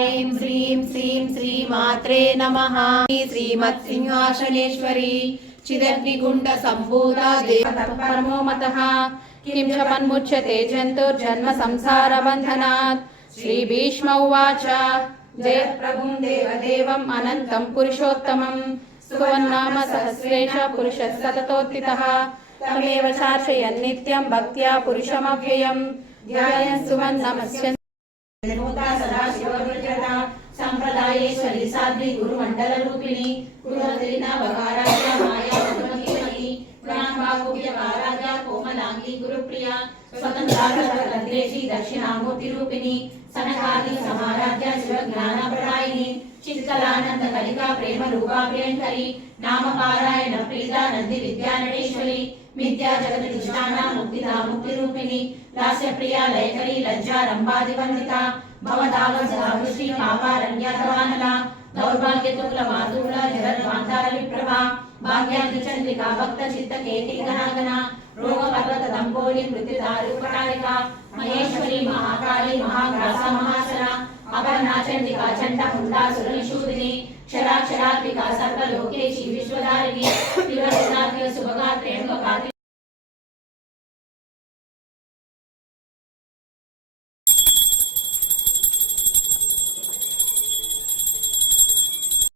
ऐं ह्रीं श्रीं श्रीमात्रे नमः। श्रीमत्सिंहासनेश्वरी चिदग्निकुण्डसम्भूता देवतः मतः किं च मन्मुच्यते जन्तुर्जन्म संसारबन्धनात्। श्रीभीष्म उवाच जयत्प्रभुं देवदेवम् अनन्तं पुरुषोत्तमं स्तुवन्नाम सहस्रेण पुरुषः सततोत्थितः तमेव चार्चयन् नित्यं भक्त्या पुरुषमव्ययं ध्यायन् सुमन्नमस्यन् सदाशिवप्रचरता संप्रदायेश्वरी साध्वी गुरुमण्डल रूपिणी गुरुहरिनावकाराज्ञा माया गुरुमहिमहि प्राणवाकुव्यवाराज्ञा कोमलांगी गुरुप्रिया स्वतन्त्राद्रेशी दक्षिणामूर्ति रूपिणी सनकादि समाराध्या शिवज्ञानप्रदायिनी चित्कलानंद कलिका प्रेम रूपा प्रियंकरी नाम पारायण प्रीता नंदी विद्यानटेश्वरी मिथ्या जगदिष्टाना मुक्तिदा मुक्ति रूपिणी लास्य प्रिया लयकरी लज्जा रंबादिवंदिता भवदावृषि पापारण्यधवानला दौर्भाग्य तुक्ल मातुल जगद्वांतार विप्रभा भाग्यादि चंद्रिका भक्त चित्त केति गणागना रोग पर्वत दंपोली मृत्युदारूपकारिका महेश्वरी महाकाली महाग्रासा महासना अपर्णा चंडिका चंड मुंडा सुरनिशूदिनी क्षराक्षरात्मिका सर्वलोकेशी विश्वधारिणी सुभगा त्र्यंबका